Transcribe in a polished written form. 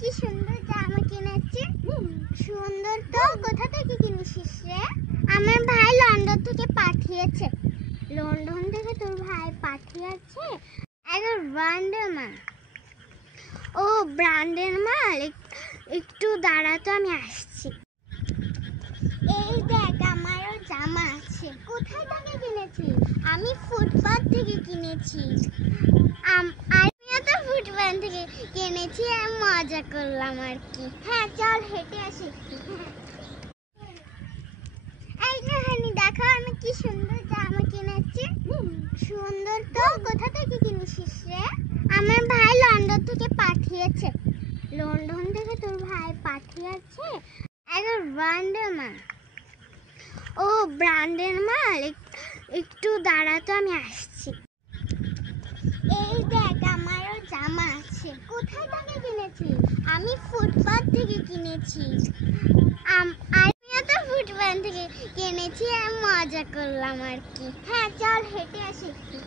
কি সুন্দর জামা কিনেছি। সুন্দর তো, কোথা থেকে কিনেছিস রে? আমার ভাই লন্ডন থেকে পাঠিয়েছে। লন্ডন থেকে তোর ভাই পাঠিয়েছে? একবার ব্র্যান্ডের মাল। ও ব্র্যান্ডের মাল, একটু দাঁড়া তো, আমি আসছি। এই দেখ, আমারও জামা আছে। কোথায় থেকে কিনেছিস? আমি ফুটপাত থেকে কিনেছি। আমিও তো ফুটপাত থেকে কিনেছি, আমি মজা করলাম আর কি। হ্যাঁ চল হেঁটে আসি একটু। এই না হানি, দেখো আমি কি সুন্দর জামা কিনেছি। সুন্দর তো, কোথা থেকে কিনেছিস রে? আমার ভাই লন্ডন থেকে পাঠিয়েছে। লন্ডন থেকে তোর ভাই পাঠিয়েছে? একবার ব্র্যান্ডের মাল। ও ব্র্যান্ডের মাল, একটু দাঁড়া তো, আমি আসছি। এই দেখ, আমারও জামা আছে। কোথায় থেকে কিনেছিস? আমি ফুটপাত থেকে কিনেছি। আমিও তো ফুটপাত থেকে কিনেছি, আমি মজা করলাম আর কি। হ্যাঁ চল হেঁটে আসি একটু।